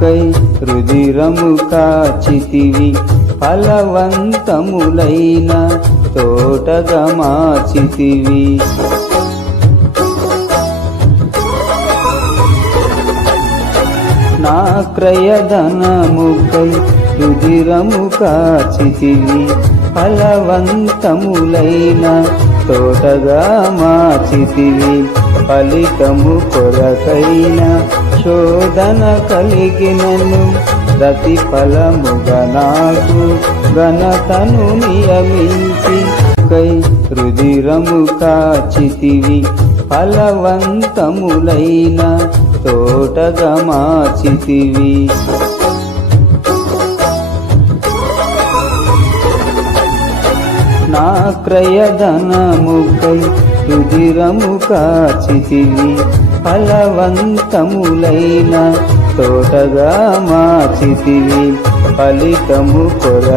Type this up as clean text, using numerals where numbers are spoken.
కై రుధిరము కాచితివి ఫలవంతములైన తోటగా మార్చితివి నా క్రయధనముకై రుధిరము కాచితివి ఫలవంతములైన తోటగా మార్చితివి ఫలితము కొరకైన శోధన కలిగినను ప్రతిఫలముగా నాకు ఘనతను నియమించి కై రుధిరము కాచితివి ఫలవంతములైన తోటగా మార్చితివి నా క్రయధనముకై రుధిరము కాచితివి ఫలవంతములైన తోటగా మార్చితివి ఫలితము కొర